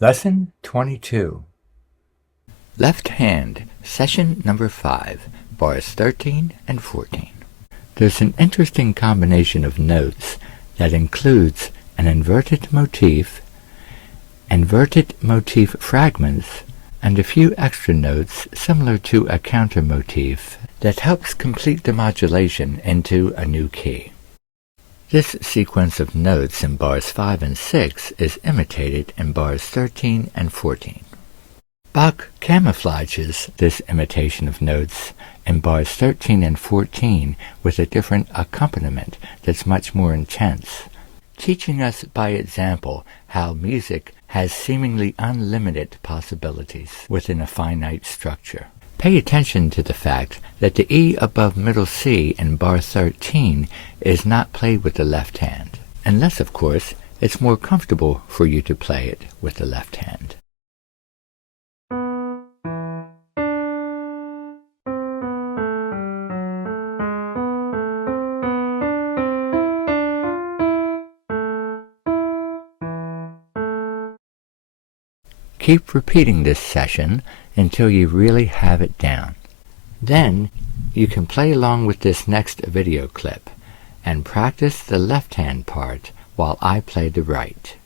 Lesson 22. Left hand, session number 5, bars 13 and 14. There's an interesting combination of notes that includes an inverted motif, inverted motif fragments, and a few extra notes similar to a counter motif that helps complete the modulation into a new key. This sequence of notes in bars 5 and 6 is imitated in bars 13 and 14. Bach camouflages this imitation of notes in bars 13 and 14 with a different accompaniment that's much more intense, teaching us by example how music has seemingly unlimited possibilities within a finite structure. Pay attention to the fact that the E above middle C in bar 13 is not played with the left hand, unless, of course, it's more comfortable for you to play it with the left hand. Keep repeating this session until you really have it down. Then you can play along with this next video clip and practice the left hand part while I play the right.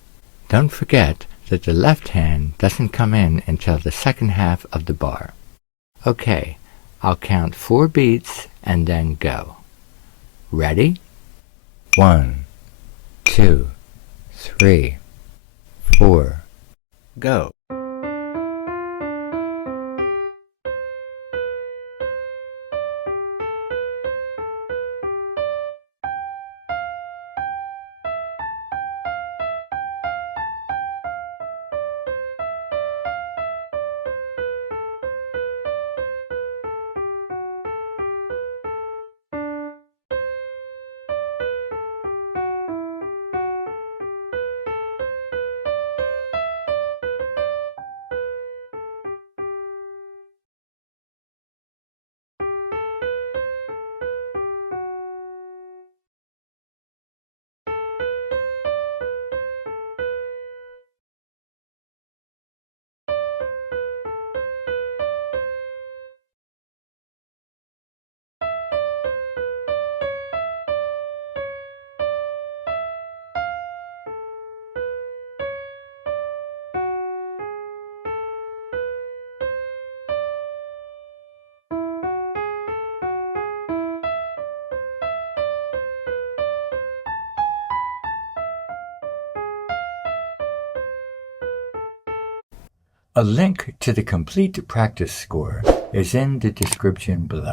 Don't forget that the left hand doesn't come in until the second half of the bar. Okay, I'll count 4 beats and then go. Ready? 1, 2, 3, 4, go. A link to the complete practice score is in the description below.